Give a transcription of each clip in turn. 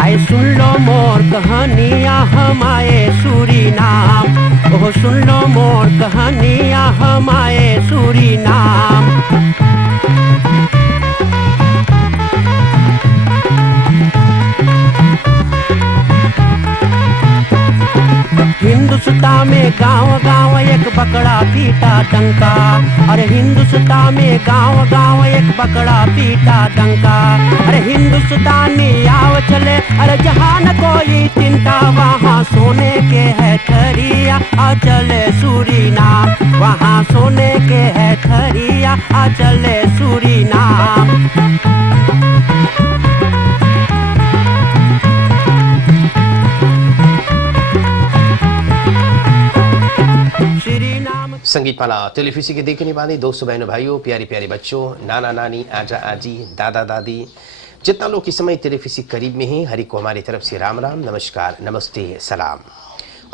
आए सुन लो मोर कहानियाँ हम आए सूरीनाम, ओह सुन लो मोर कहानियाँ हम आए सूरीनाम। हिंदुस्तान में गांव गांव एक बकरा पीटा डंका, अरे हिंदुस्तान में गांव गांव एक बकरा पीटा डंका। अरे हिंदुस्तानी आओ चले, अरे जहाँ न कोई चिंता, वहाँ सोने के है खरिया आ चले सूरीनाम, वहाँ सोने के है खरिया आ चले सूरीनाम। संगीत माला टेलीफिसी के देखने वाले दोस्तों बहनों भाइयों प्यारे प्यारे बच्चों नाना नानी आजा आजी दादा दादी जितना लोग इस समय टेलीफिसी करीब में हैं हरी को हमारी तरफ से राम राम नमस्कार नमस्ते सलाम।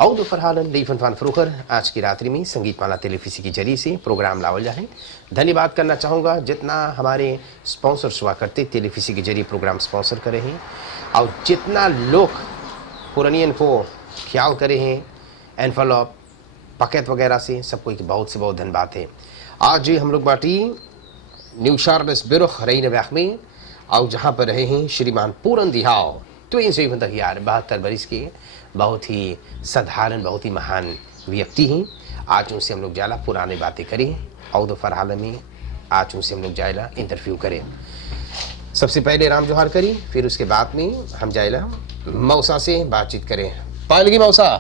और फरहान लीफन फान फरूखर आज की रात्रि में संगीत माला टेलीफिसी के जरिए से प्रोग्राम लावल जाए। धन्यवाद करना चाहूँगा जितना हमारे स्पॉन्सर्स हुआ करते टेलीफिसी के जरिए प्रोग्राम स्पॉन्सर करे हैं और जितना लोग पुरानियन को ख्याल करे हैं एनफलॉप पकेट वगैरह से सबको एक बहुत से बहुत धन्यवाद है। आज हम लोग बाटी न्यू शार्लेस बिरुख रही नवाख में और जहाँ पर रहे हैं श्रीमान पूरन दिहाव तो इनसे 72 बरिस के बहुत ही साधारण बहुत ही महान व्यक्ति हैं। आज उनसे हम लोग जाला पुरानी बातें करें और दोपहर हाल में आज उनसे हम लोग जायला इंटरव्यू करें। सबसे पहले राम जोहार करी फिर उसके बाद में हम जायला मौसा से बातचीत करें। पालगी मौसा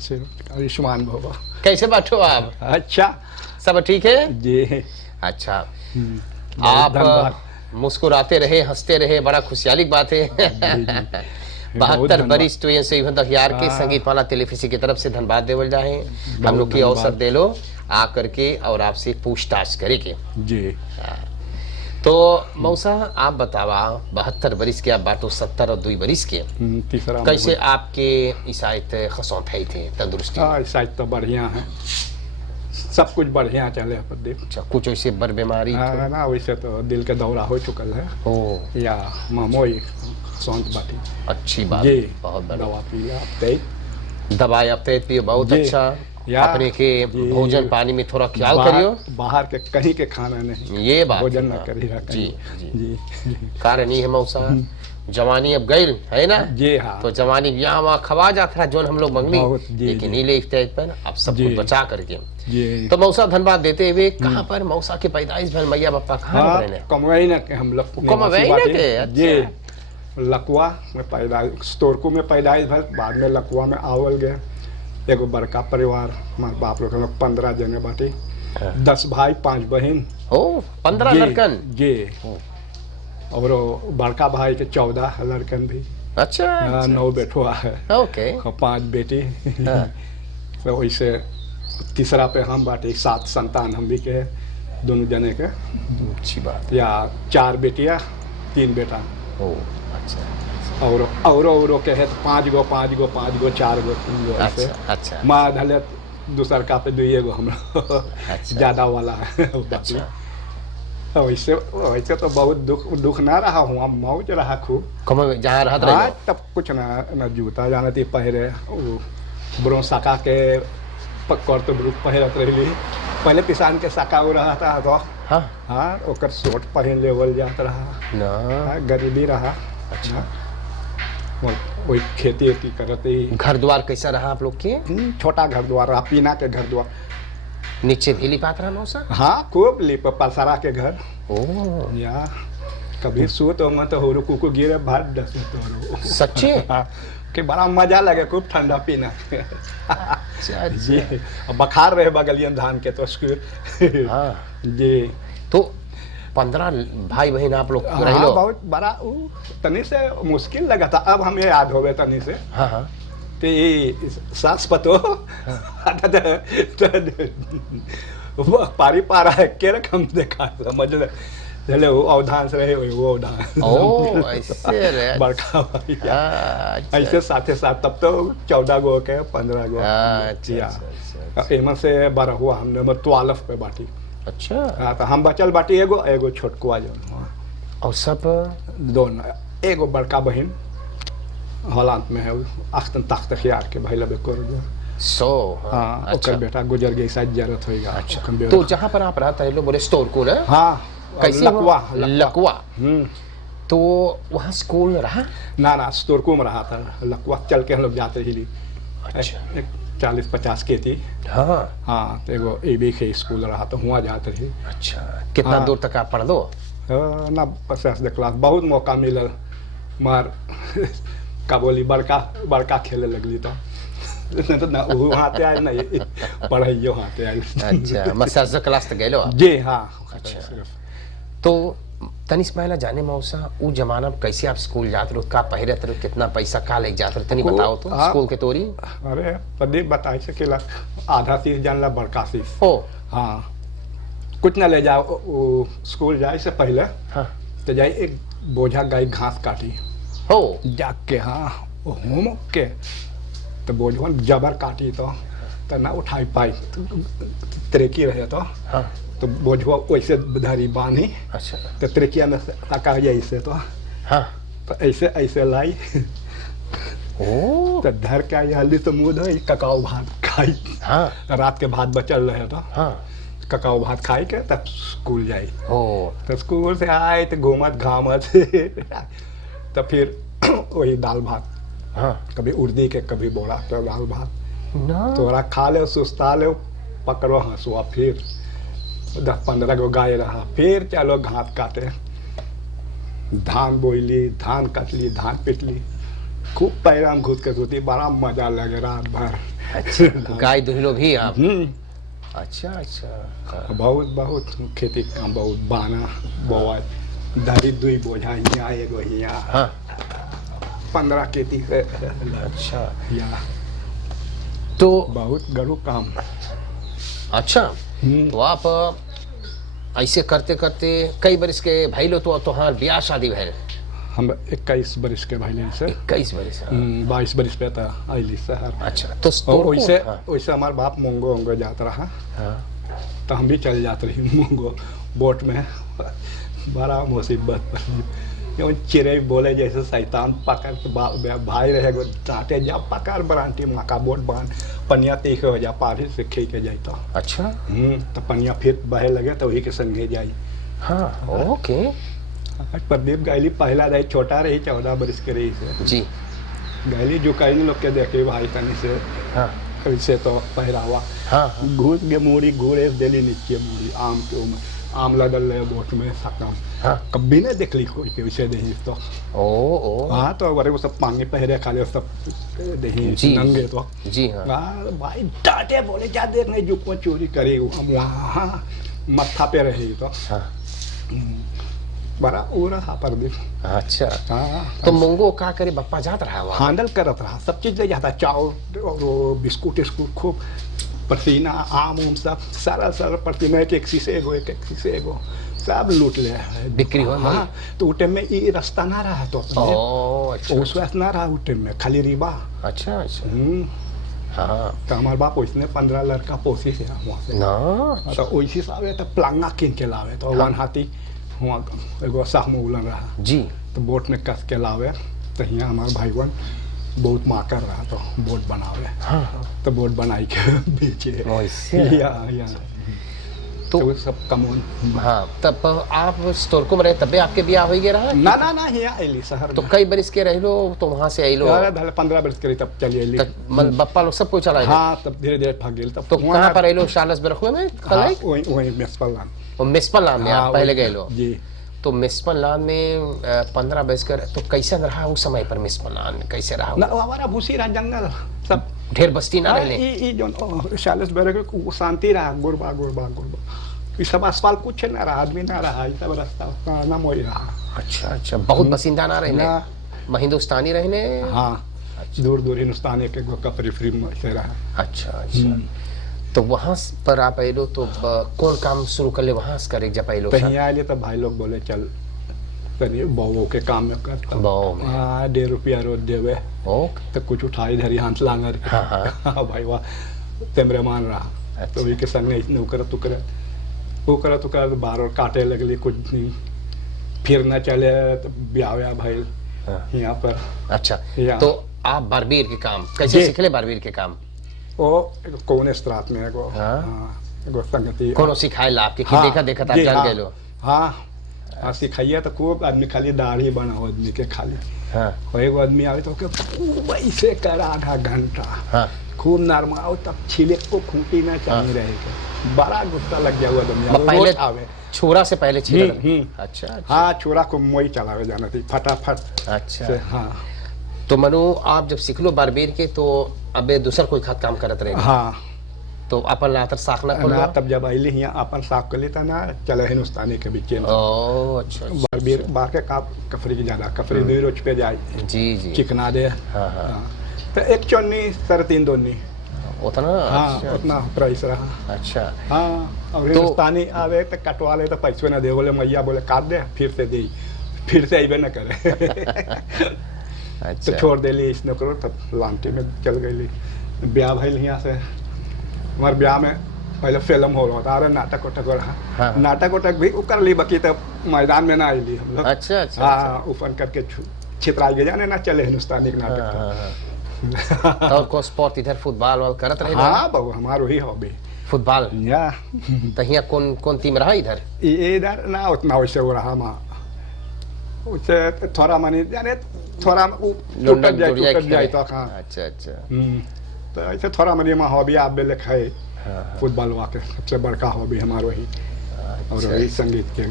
आयुष्मान बाबा कैसे बैठो आप? अच्छा सब ठीक है जी। अच्छा आप मुस्कुराते रहे हंसते रहे बड़ा खुशहाली की बात है। 72 बरिस तो ये सही यार के संगीत माला टेलीफिसी की तरफ से धन्यवाद देवल जाए हम लोग की अवसर दे लो आ करके और आपसे पूछताछ करे के जी। तो मौसा आप बतावा 72 बरिस के आप बाटो 70 और 2 बरिस के तीसरा कैसे आपके ईसाइत खसौत है थे तंदुरुस्ती? ईसाइत तो बढ़िया है सब कुछ बढ़िया चले पर देख। अच्छा कुछ वैसे बर बीमारी ना वैसे तो दिल के दौरा हो चुकल है ओ या मामोई खसौत बाटी अच्छी बात जी। बहुत बढ़िया दवा पी दवाई अब पियो बहुत अच्छा अपने के भोजन पानी में थोड़ा ख्याल करियो बाहर के कहीं के खाना नहीं ये बात भोजन न करी जी जी। कारण ये है मौसा जवानी अब गई है ना जी हाँ तो जवानी यहाँ वहाँ खवा जाता है जो हम लोग मंगनी लेकिन नीले इफ्तार पर अब सब कुछ बचा करके जी। तो मौसा धन्यवाद देते हुए कहाँ पर मौसा के पैदाइश भर मैया बापा कहाँ रहने कमवई न के हम लोग कमवई न के जी लकुआ में पैदाइश तोरकू में पैदाइश भर बाद में लकुआ में आवल गया एगो बड़का परिवार हमारे बाप लोग 15 जने बाटे 10 भाई 5 बहन ओ 15 लड़कन जी और बड़का भाई के 14 लड़कन भी अच्छा 9 बेटुआ है ओके 5 बेटी तो वैसे तीसरा पे हम बाटे 7 संतान हम भी के दोनों जने के अच्छी बात या 4 बेटियां 3 बेटा ओ अच्छा और के है 5 गो 4 गो 3 गो ऐसे अच्छा माँ धले दूसर का पे 2 गो हम ज्यादा वाला है अच्छा वैसे वैसे तो बहुत दुख ना रहा हुआ मौज रहा खूब कम जहाँ रहत रहे तब कुछ ना जूता जाना थी पहरे ब्रो साका के पकड़ तो ब्रुक पहरत रही पहले पिसान के साका वो रहा था तो हाँ ओकर शोट पहन लेवल जात रहा ना गरीबी रहा अच्छा वही खेती वेती करते ही। घर द्वार कैसा रहा आप लोग के? छोटा घर द्वार रहा पीना के घर द्वार नीचे भी लिपात रहा मौसा? हाँ खूब लिप पलसरा के घर ओ या कभी सूत हो मत हो कुकु गिरे भात दस तो सच्चे कि बड़ा मजा लगे खूब ठंडा पीना जी बखार रहे बगलियन धान के तो हाँ जी। तो 15 भाई बहन आप लोग हाँ, बहुत बड़ा तनी से मुश्किल लगा था अब हमें याद हो गए तनी से हाँ हाँ तो ये सास पतो पारी पारा है के रकम देखा समझ ले चले वो अवधांश रहे वो अवधांश ओ ऐसे रे बड़का भाई ऐसे साथे साथ तब तो 14 गो के 15 गो अच्छा एमन से 12 हुआ हमने 12 पे बाटी अच्छा। हाँ तो हम बचल बाटी एगो एगो छोटकुआ जो और सब दोनों एगो बड़का बहन हॉलैंड में है अख्तन तख्त खियार के भाई लबे कर हाँ अच्छा। ओकर बेटा गुजर गई शायद जरूरत होएगा अच्छा ओकर बेटा। तो जहाँ पर आप रहते हैं लोग बोले स्टोर को ना हाँ कैसे लकवा लकवा तो वहाँ स्कूल में रहा ना स्टोरको में रहा था लकवा चल के हम लोग जाते ही अच्छा 40-50 के थी हाँ हाँ तो एगो एबी के स्कूल रहा तो हुआ जाते रही अच्छा कितना हाँ। दूर तक आप पढ़ दो ना 50 क्लास बहुत मौका मिलल मार का बोली बड़का खेले लगली तो नहीं तो ना वहाँ पे आए नहीं पढ़ाइयो वहाँ पे आए अच्छा मसाज क्लास तक गए आप जी हाँ अच्छा तो तनिस पहला जाने मौसा उ जमाना में कैसे आप स्कूल जाते रहो का पहले रहो कितना पैसा का ले जाते रहो तनी बताओ तो स्कूल के तोरी अरे प्रदीप बताए सकेला आधा चीज जानला बड़का चीज हो हाँ कुछ ना ले जाओ वो स्कूल जाए से पहले हाँ तो जाए एक बोझा गाय घास काटी हो जाग के हाँ वो होम के तो बोझवन जबर काटी तो ना उठाई पाई त्रेकी रहे तो बोझवा वैसे धरी बांधी अच्छा तो त्रेकिया में तका ऐसे तो हाँ तो ऐसे लाई ओ तो धर के आई हल्दी तो मुँह धोई ककाऊ भात खाई हाँ रात के भात बचल रहे तो हाँ ककाऊ भात खाई के तब स्कूल जाई हो तो स्कूल से आए तो घूमत घामत तो फिर वही दाल भात हाँ कभी उर्दी के कभी बोरा के दाल भात ना तोरा खा ले सुस्ता ले पकड़ो हंसुआ फिर 10-15 गो गाय रहा फिर चलो घास काटे धान बोईली धान कटली धान पिटली खूब पैरा में घुस के सोती बड़ा मजा लगे रात भर अच्छा गाय दुहलो भी आप अच्छा अच्छा बहुत खेती काम बहुत बाना बोआ धरी दुई बोझा यहाँ एगो यहाँ हाँ 15 खेती से अच्छा यहाँ तो बहुत गरु काम अच्छा तो आप ऐसे करते करते कई बरस के भाई लो तो तोहार ब्याह शादी भैल हम 21 बरिस के भाई से 21 बरस 22 बरिस पे था आइली शहर अच्छा तो और वैसे हाँ, वैसे हमारे बाप मोंगो ओंगो जाता रहा हाँ, तो हम भी चल जाते रही मोंगो बोट में बड़ा मुसीबत पर चिड़ै बोले जैसे शैतान पकड़ के भाई रहे गो डांटे जा पकड़ बरांटी मका बोट बांध पनिया तीखे हो जा पारी से खे के जाता अच्छा तो पनिया फिर बहे लगे तो वही के संगे जाई हाँ ओके प्रदीप गैली पहला रही छोटा रही 14 बरस के रही से जी गैली जो कहीं लोग के देखे भाई तनी से हाँ कैसे तो पहरावा हाँ घूस के मूड़ी घूरे देली नीचे मूड़ी आम के उम आम लगल रहे बोट में सकम हाँ कभी नहीं देखली कोई के वैसे दही तो ओ हाँ तो अरे वो सब पानी पहरे खाले सब दही जी नंगे तो जी हाँ हाँ भाई डांटे बोले जा देर नहीं जो को चोरी करे हम वहाँ मत्था पे रही तो हाँ बड़ा वो रहा प्रदीप अच्छा हाँ तो मंगो का करे बप्पा जात रहा वहाँ हैंडल करत रहा सब चीज ले जाता चावल और वो बिस्कुट विस्कुट खूब पसीना आम उम सब सारा प्रतिमा एक शीशे एगो एक शीशे एगो सब लूट ले बिक्री हो हाँ तो उटे में ये रास्ता ना रहा तो ओ अच्छा उस वक्त ना रहा उटे में खाली रिबा अच्छा अच्छा हाँ तो हमारे बाप वैसने 15 लड़का पोसी से वहाँ से ना तो वैसे सावे तो प्लांगा किन के लावे तो वन हाथी हुआ एगो साहम उलन रहा जी तो बोट में कस के लावे तो यहाँ हमारे भाई बहन बहुत माकर रहा तो बोट बनावे हाँ तो बोट बनाई के बेचे वैसे या तो वो सब कमोन हाँ तब आप स्टोर को में रहे तबे आपके ब्याह हो गया रहा ना यहाँ अली शहर तो में कई बरिस के रह लो तो वहाँ से आई लो अरे धले 15 बरस करी तब चली अली बप्पा लोग सब कोई चला गया हाँ तब धीरे धीरे भाग गेल तब तो कहाँ पर आई लो शार्लस बरखुए में कल हाँ, आई वही मेसपलान और मिसपन लान में आप पहले गए लो जी तो मिसपन लान में 15 बरस कर तो कैसे रहा उस समय पर मिसपन लान में कैसे रहा ना हमारा भूसी रहा जंगल सब ढेर बस्ती ना रहले ई जोन शालिस बेरे को शांति रहा गुरबा ये सब अस्पताल कुछ ना रहा आदमी ना रहा ये सब रास्ता ना मोई रहा अच्छा अच्छा बहुत बसिंदा ना रहने ना हिंदुस्तानी रहने हाँ दूर दूर हिंदुस्तान एक कपड़ी फ्री में से रहा अच्छा अच्छा तो वहाँ पर आप आए लो तो कौन काम शुरू कर ले वहाँ से करे जब आए लो कहीं आए तो भाई लोग बोले चल तनी बहू के काम में करता बहू में। हाँ 1.5 रुपया रोज देवे ओके तो कुछ उठाई धरी हाथ लांगर के। हाँ, हाँ। भाई वाह तेमरे मान रहा तो वही के संग नहीं नौकर तुकर वो करत बार काटे लगली कुछ दिन, फिर न चले तो ब्याह भइल यहाँ पर। अच्छा, या। तो आप बारबीर के काम कैसे जी। सीखले? बारबीर के काम वो कौन स्त्रात में एगो एगो संगति कोनो सिखाए ला आपके कि हाँ, देखा देखा आप जी, जान हाँ, गए लो? हाँ सिखाइए तो खूब आदमी खाली दाढ़ी बनाओ आदमी के खाली। हाँ और एगो आदमी आवे तो खूब ऐसे कर आधा घंटा हाँ खूब नरमाओ तब छिले को खूंटी ना चाहिए रहेगा। बड़ा गुस्सा लग गया हुआ आदमी अब पहले आवे। छोरा से पहले छील। अच्छा अच्छा हाँ छोरा को मोई चलावे जाना थी फटाफट अच्छा से। हाँ तो मनु आप जब सीख लो बारबीर के तो अबे दूसर कोई खाद काम करत रहे हाँ तो अपन लातर साख ना ना खोल तब जब अली यहाँ अपन साफ कर लेता ना चले हिंदुस्तानी के बीच में ओ अच्छा बारबीर बाके काप कफरी की ज्यादा कफरी दो रोज पे जाए जी जी चिकना दे। हाँ हाँ तो एक चोन्नी 3.5 दोनी। उतना हाँ अच्छा, उतना प्राइस रहा। अच्छा हाँ और हिंदुस्तानी आवे तो कटवा ले तो पैसे ना दे, बोले मैया बोले काट दे फिर से दी, फिर से अबे न करे। अच्छा तो छोड़ देली इसने करो तब लांटी में चल गई। ब्याह भइल यहाँ से हमारे ब्याह में पहले फिल्म हो रहा था, अरे नाटक उटक हो रहा। हाँ। नाटक उटक भी कर ली बाकी तब मैदान में ना आईली हम लोग। अच्छा अच्छा हाँ ऊपर करके छितरा गए जाने ना चले हिंदुस्तानी के नाटक हाँ, का। हाँ, हाँ। तो और को स्पोर्ट इधर फुटबॉल वाल करत रहे ना? हाँ बाबू हमारो ही हॉबी फुटबॉल या तो यहाँ कौन टीम रहा इधर? इधर ना उतना वैसे हो रहा माँ उससे थोड़ा मनी जाने थोड़ा टूट जाए तो हाँ। अच्छा अच्छा तो ऐसे थोड़ा मनी माँ हॉबी आप बेले खाए हाँ, फुटबॉल वाके सबसे बड़का हॉबी हमारो ही। और अच्छा, वही संगीत के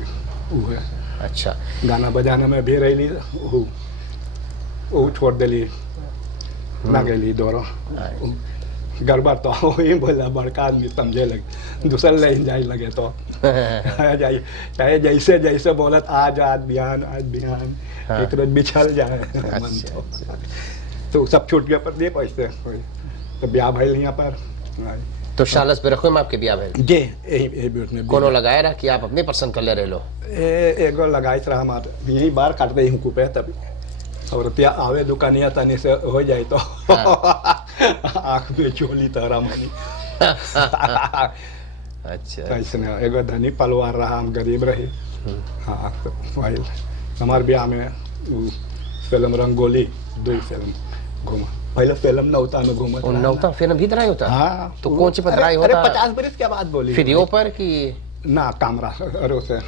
वो है अच्छा गाना बजाना में भी रही वो छोड़ दिली ना गई दोनों गड़बड़ तो वही बोला बड़का आदमी समझे लगे दूसर ले जाए लगे तो जाइए चाहे जैसे जैसे बोलत आज बिहान हाँ। एक रोज बिछल जाए मन तो सब छूट गया पर दे पैसे तो ब्याह भइल यहाँ पर। तो शालस बेरखो में आपके ब्याह भेल जे यही बीच में कोनो लगाए रहा कि आप अपने पसंद कर ले रहे लो? एगो लगाई रहा हमारे यही बार काट रही हूँ कुपे तभी और त्या आवे दुकानिया तनी से हो जाए तो आँख में चोली तहरा मनी। अच्छा ऐसे एगो धनी पलवार रहा हम गरीब रही। हाँ तो वही हमारे ब्याह में फिल्म रंगोली 2 फिल्म घूमा। पहले फिल्म नौता में घूमा और नौता फिल्म भी धराई होता? हाँ तो कौन सी पधराई होता? 50 बरस के बाद बोली वीडियो पर कि ना कैमरा अरे से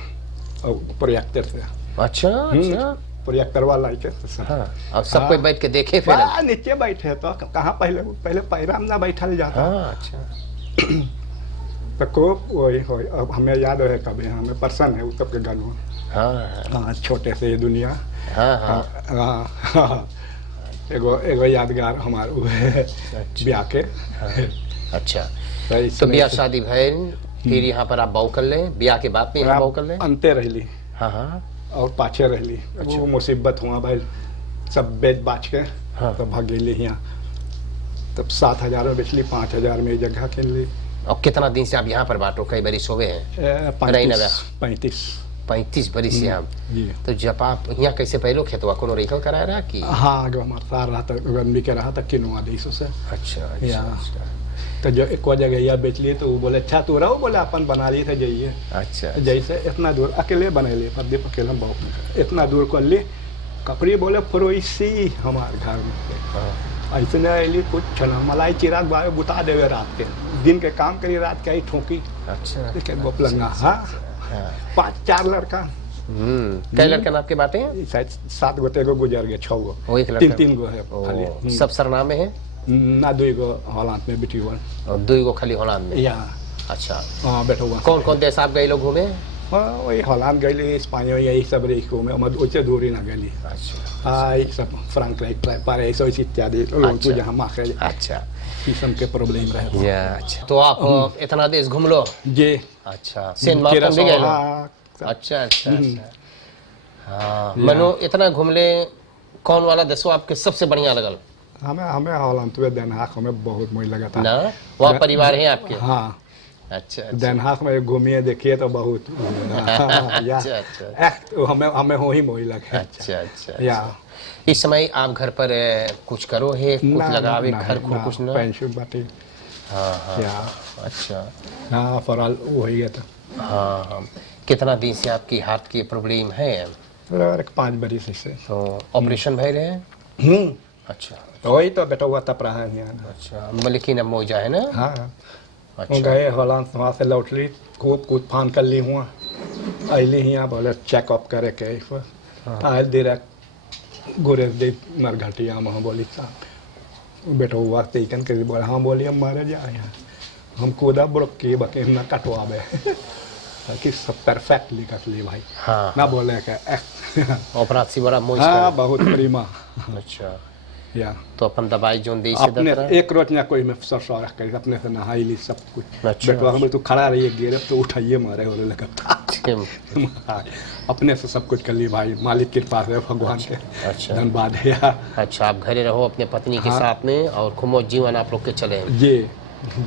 प्रोजेक्टर से। अच्छा अच्छा प्रोजेक्टर वाला के हाँ अब सब कोई बैठ के देखे फिल्म? नीचे बैठे तो कहाँ पहले पैराम ना बैठल जाता। हाँ अच्छा तो खूब वही हो। अब हमें याद है कभी हमें पर्सन है उस सबके गानों। हाँ हाँ छोटे से ये दुनिया। हाँ हाँ हाँ एगो यादगार हमारे वो है ब्याह के। अच्छा तो तो ब्याह शादी भइल फिर यहाँ पर आप बाऊ कर ले, ब्याह के बाद में यहाँ बाऊ कर ले? अंते रहली हाँ हाँ और पाछे रहली। वो मुसीबत हुआ भाई सब बेच बाच के हाँ। तो भाग गई यहाँ। तब 7,000 में बेचली 5,000 में जगह किन ली। और कितना दिन से आप यहाँ पर बाटो? कई बरिस हो गए हैं? 35 35 बरिस से आप। जी। तो जब आप यहाँ कैसे पहलो खेतवा कोनो रेखल कराया रहा कि? हाँ अगर हमारे साथ रहा था गंदी के रहा था किनुआ दी से। अच्छा या। अच्छा तो जो एक जगह यह बेच लिए तो वो बोले अच्छा तू रहो, बोले अपन बना लिए थे जाइए। अच्छा जैसे इतना दूर अकेले बने लिए प्रदीप अकेला बहुत इतना दूर कर लिए कपड़ी बोले फरोइसी हमारे घर में हाँ। ऐसे न अली कुछ छना मलाई चिराग बारे बुता देवे रात के दिन के काम करी रात के ही ठोकी अच्छा देखे गोपलंगा। हाँ हाँ 5-4 लड़का कई लड़कन आपके बाटे हैं? शायद 7 गो तेगो गुजर गए 6 गो वो एक लड़का 3 गो है ओ, खाली। सब सरनामे हैं ना 2 गो हॉलैंड में बिटी हुआ और 2 गो खाली हॉलैंड में? या अच्छा हाँ बैठा हुआ। कौन कौन देश आप गए लोग घूमे? हाँ वही हॉलैंड गई स्पेन यही सब रही को में उससे दूरी ना गई। अच्छा हाँ सब फ्रैंकलाइट पारेसो इत्यादि अच्छा। जहाँ माखे अच्छा किस्म के प्रॉब्लम रहे। या अच्छा तो आप इतना देश घूम लो? जी अच्छा सेंट मार्टिन भी गए लो? हाँ, अच्छा अच्छा अच्छा हाँ मनो इतना घूम ले कौन वाला देशो आपके सबसे बढ़िया लगल? हमें हॉलैंड में देन हाक हमें बहुत मोह लगा था ना वहाँ परिवार है आपके? हाँ अच्छा देन हाक में घूमिए देखिए तो बहुत या अच्छा अच्छा तो हमें हो ही मोह लगा। अच्छा अच्छा या इस समय आप घर पर कुछ करो है कुछ लगावे घर को कुछ ना? पेंशन बाटी। हाँ हाँ या अच्छा हाँ फराल हो ही गया था। हाँ हाँ। कितना दिन से आपकी हार्ट की प्रॉब्लम है? और 5 बरिस से। तो ऑपरेशन भय रहे हैं? अच्छा वही तो बेटा हुआ तप रहा है यहाँ। अच्छा, लेकिन अब मोजा है ना? हाँ अच्छा गए हॉलैंड वहाँ से लौट ली, कूद फान कर ली हुआ, अली यहाँ बोले चेकअप करे के आए दे गोरेज दे नरघटिया वहाँ बोली साहब बेटा हुआ तेकन के बोले हाँ बोली हम मारे जाए यहाँ हम कूदा ब्रोक की बके ना कटवाबे कि सब परफेक्टली कट ली भाई। हाँ ना बोले के ऑपरेशन बड़ा मोज हाँ बहुत प्रीमा। अच्छा या तो अपन दवाई जोन दी से अपने एक रोज ना कोई में सर कर अपने से नहाई ली सब कुछ। अच्छा बेटवा हम तो खड़ा रहिए गिरे तो उठाइए मारे और लगा अपने से सब कुछ कर ली भाई, मालिक कृपा से भगवान के अच्छा धन्यवाद है यार। अच्छा आप घरे रहो अपने पत्नी के साथ में और खुमो जीवन आप लोग के चले जी।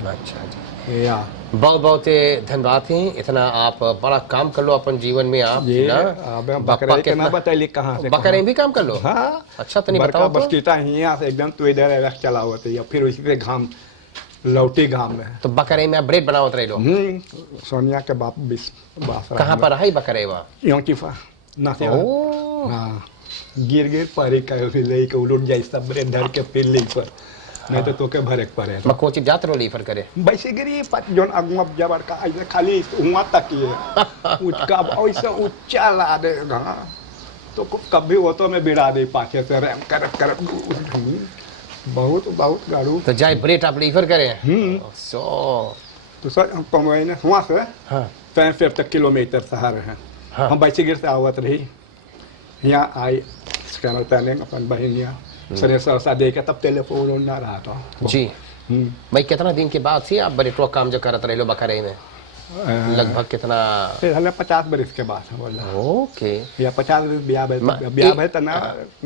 अच्छा जी या बहुत बहुत धन्यवाद है। इतना आप बड़ा काम कर लो अपन जीवन में आप ये ना बकरे के ना बताइए कहाँ से बकरे भी काम कर लो। हाँ अच्छा तो नहीं बड़का बताओ तो? बस्कीटा यहाँ से एकदम तो इधर रख चला होते या फिर उसी पे घाम लौटी घाम में। तो बकरे में आप ब्रेड बनावत रहे लो? सोनिया के बाप बास कहाँ पर है बकरे वा? यों की फा ना से ओ हाँ गिर परी का ले के उलट जाए सब ब्रेड धर के फिर ली पर नहीं तो तोके भरे पड़े मैं कोची जात रो लीफर करे वैसे गिरी जोन अगुआ जबर का ऐसे खाली हुआ तक ये उचका ऐसे ऊंचा ला देगा तो कभी वो तो मैं बिड़ा दे पाछे से रैम कर बहुत बहुत गाड़ू तो जाए ब्रेड आप लीफर करे सो तो सर हम कमाई ने वहाँ से हाँ 65 किलोमीटर शहर है। हाँ। हम वैसे गिर से आवत रही यहाँ आई स्कैनर पहने अपन बहन यहाँ सरे सरसा दे के तब टेलीफोन ना रहा था जी। भाई कितना दिन के बाद से आप बरेटवा काम जो करत रहे लो बकरे में? लगभग कितना? 50 बरिस के बाद बोल ओके या 50 ब्याह है तो ना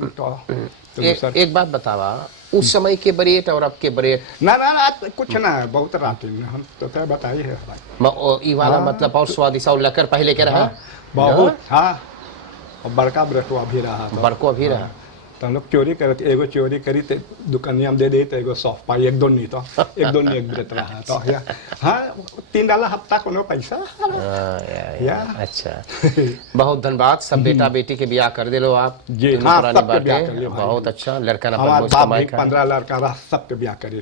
तो एक बात बतावा उस समय के बरेट और अब के बरेट ना कुछ ना है बहुत रात में हम तो बताइए है भाई ई वाला मतलब और स्वादिष्ट और लकर पहले के रहा बहुत। हाँ और बड़का ब्रेटवा भी रहा बड़को भी रहा तो हम लोग चोरी करते एगो चोरी करी तो दुकानिया में दे दी तो एगो सॉफ्ट पाई एक दो नहीं तो एक ब्रेट रहा तो या हाँ $3 हफ्ता कोनो पैसा या अच्छा बहुत धन्यवाद। सब बेटा बेटी के ब्याह कर दे लो आप जी। हाँ सबके ब्याह कर लियो बहुत अच्छा लड़का ना हमारा बाप भी 15 लड़का रहा सबके ब्याह करे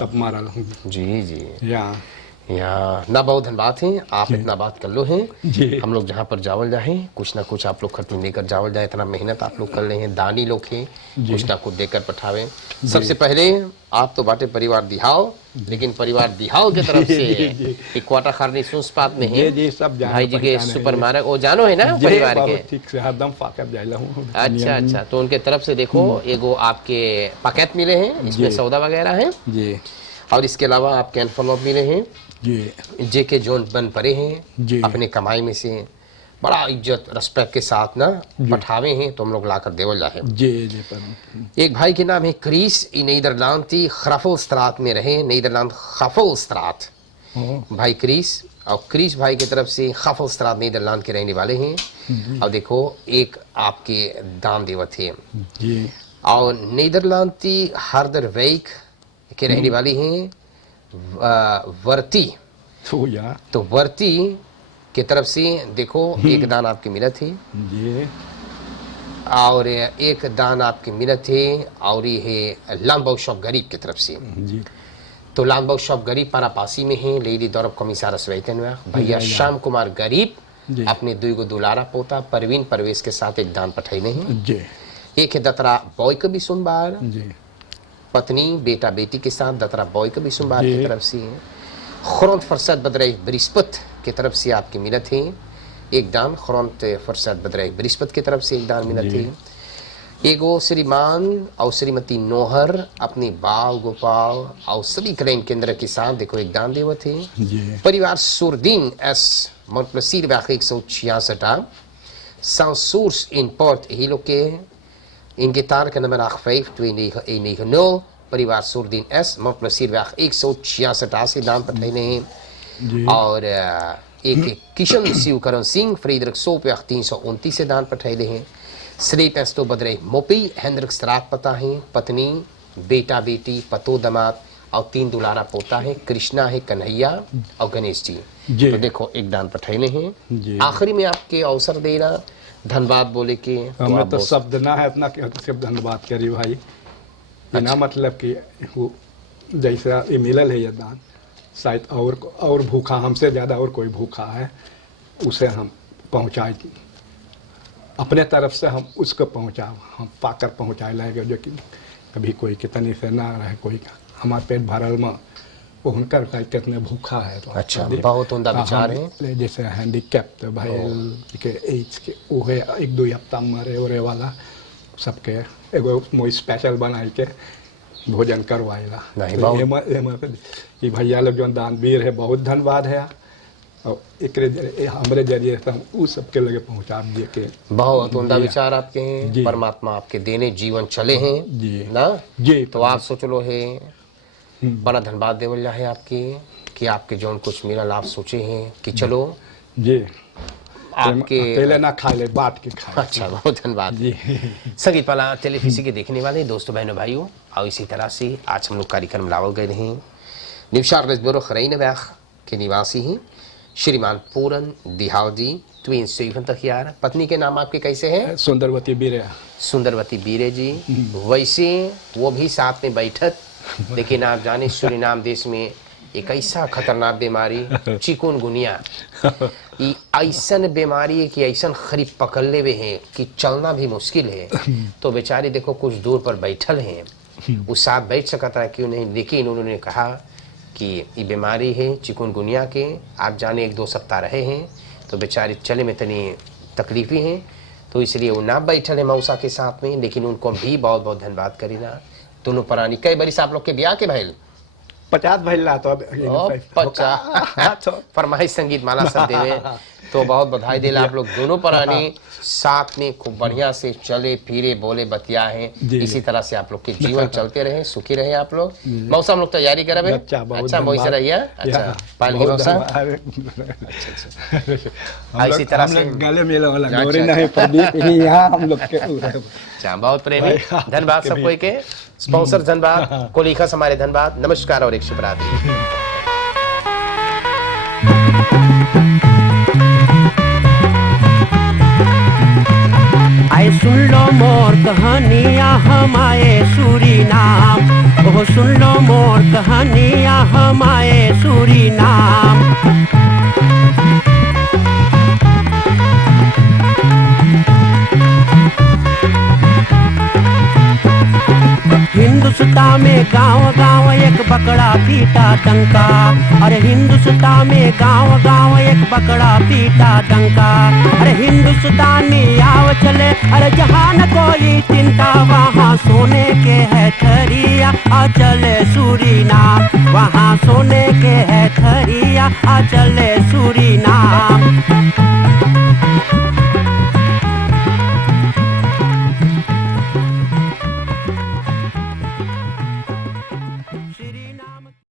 तब मारा जी जी या ना बहुत धन्यवाद है आप इतना बात कर लो हैं जी। हम लोग जहाँ पर जावल जाए कुछ ना कुछ आप लोग खर्च लेकर जावल जाए, इतना मेहनत आप लोग कर रहे हैं, दानी लोग हैं कुछ ना कुछ देकर पठावे। सबसे पहले आप तो बाटे परिवार दिहाओ लेकिन परिवार दिहाओ की तरफ से एक क्वार्टर खारनी सुनस्पात में है जी सब भाई जी के सुपर मार्केट वो जानो है ना परिवार के ठीक से हरदम फाकर जाइला हूं। अच्छा तो उनके तरफ से देखो एगो आपके पैकेट मिले हैं इसमें सौदा वगैरह है जी और इसके अलावा आपके एनफॉलोप मिले हैं जी जे के जोन बन पड़े हैं जी। अपने कमाई में से बड़ा इज्जत रिस्पेक्ट के साथ ना पठावे हैं तो हम लोग लाकर देवल जाए जी जी पर एक भाई के नाम है क्रीस ई नीदरलैंड थी खराफोलस्ट्रात में रहे नीदरलैंड खराफोलस्ट्रात भाई क्रीस और क्रीस भाई की तरफ से खराफोलस्ट्रात नीदरलैंड के रहने वाले हैं और देखो एक आपके दान देवत है जी और नीदरलैंड थी हार्डरवेक के रहने वाली हैं वर्ती तो वर्ती की तरफ से देखो एक दान आपकी मिला थी जी और एक दान आपकी मिलत है और ये है लामबाऊ शॉप गरीब की तरफ से जी। तो लामबाऊ शॉप गरीब पारापासी में है लेडी दौरब कमिसार वेतन भैया श्याम कुमार गरीब अपने 2 दुलारा पोता परवीन परवेश के साथ एक दान पठाइने हैं जी। एक है दतरा बॉय का भी सोमवार जी पत्नी बेटा बेटी के साथ दतरा बॉय का भी सोमवार की तरफ से खुरंत फरसद बदराई बृहस्पत की तरफ से आपकी मिलत है एक दान खुरंत फरसद बदराई बृहस्पत की तरफ से एक दान मिलत है एगो श्रीमान और श्रीमती नोहर अपनी बाव गोपाल और सभी क्राइम केंद्र के साथ देखो एक दान देवत है परिवार सुरदीन एस मोनप्लसीर वाक़ 166 सांसूर्स इन पोर्ट ही लोग के इनके तार का नंबर 852990 परिवार सुरदीन एस मोनप्लसीर वाक़ 166 से दान पठाने हैं और एक किशन शिवकरण सिंह फ्रीडरिक सोप 329 से दान पठाइले हैं श्री पेस्टो बदरे मोपी हेंद्रिक स्त्रात पता है पत्नी बेटा बेटी पतो दमाद और 3 दुलारा पोता है, कृष्णा है, कन्हैया और गणेश जी। जी। तो देखो एक दान पठैले हैं। जी। आखिरी में आपके अवसर देना धन्यवाद बोले के हमें तो शब्द ना है इतना कि सिर्फ धन्यवाद करी भाई। बिना मतलब कि वो जैसा ये मिलल है ये दान, शायद और भूखा हमसे ज़्यादा और कोई भूखा है उसे हम पहुँचाए, अपने तरफ से हम उसको पहुँचा, हम पाकर पहुँचाए लाएगा। जो कि कभी कोई कितनी से ना रहे, कोई हमारे पेट भरल में वो हुनकर भाई कितने भूखा है। तो अच्छा, बहुत उमदा विचार है। जैसे हैंडीकैप तो भाई के एज के वो है 1-2 हफ्ता मरे उरे वाला सबके एगो मोई स्पेशल बनाई के भोजन करवाएला। कि भैया लोग जो दानवीर है, बहुत धन्यवाद है। और एक हमारे जरिए से हम उस सबके लगे पहुँचा दिए के बहुत उमदा विचार आपके हैं। परमात्मा आपके देने जीवन चले हैं जी ना जी। तो आप सोच लो है बड़ा धन्यवाद देवल है आपके कि आपके जो कुछ मिलल आप सोचे हैं कि चलो जी आपके पहले ना खा ले बांट के खा। अच्छा, बहुत धन्यवाद जी। संगीत पाला टेलीफिसी के देखने वाले दोस्तों बहनों भाइयों, और इसी तरह से आज हम लोग कार्यक्रम लावल गए हैं। न्यूशार रेसबोरो खरई नवाख के निवासी हैं श्रीमान पूरन दिहाव जी, ट्विन सेवन तक यार। पत्नी के नाम आपके कैसे हैं? सुंदरवती बीरे। सुंदरवती बीरे जी। वैसे वो भी साथ में बैठक, लेकिन आप जाने सूरीनाम देश में एक ऐसा खतरनाक बीमारी चिकुनगुनिया, ये ऐसा बीमारी है कि ऐसा खरीब पकड़ ले हुए हैं कि चलना भी मुश्किल है। तो बेचारी देखो कुछ दूर पर बैठल हैं, वो साथ बैठ सकता है क्यों नहीं, लेकिन उन्होंने कहा कि ये बीमारी है चिकुनगुनिया के, आप जाने 1-2 सप्ताह रहे हैं तो बेचारी चले में तनी तकलीफी हैं, तो इसलिए वो ना बैठल है मौसा के साथ में। लेकिन उनको भी बहुत बहुत धन्यवाद करीना। दोनों प्राणी कई बरिस आप लोग के ब्याह के भैल 50 भैल तो 50 फरमाइश संगीत माला सब देवे तो बहुत बधाई देला। आप लोग दोनों प्राणी साथ में खूब बढ़िया से चले फिरे बोले बतिया हैं। इसी तरह से आप लोग के जीवन चलते रहे, सुखी रहे आप लोग। मौसा हम लोग तैयारी करब। अच्छा वैसे रहिए। अच्छा पाल की मौसा। इसी तरह से गले मिला वाला गोरे नहीं प्रदीप यहां हम लोग के। अच्छा, बहुत प्रेमी धन्यवाद सब कोई के स्पॉन्सर धन्यवाद, कोलिखस हमारे धन्यवाद, नमस्कार और एक शुभ रात्रि। आए सुन लो मोर कहानियाँ हम आए सूरीनाम, ओह सुन लो मोर कहानियाँ हम आए सूरीनाम। हिंदुस्तान में गांव गांव एक बकरा पीटा डंका, अरे हिंदुस्तान में गांव गांव एक बकरा पीटा डंका। अरे हिंदुस्तानी आव चले, अरे जहाँ न कोई चिंता, वहाँ सोने के है थरिया आ चले सूरीनाम, वहाँ सोने के है थरिया आ चले सूरीनाम।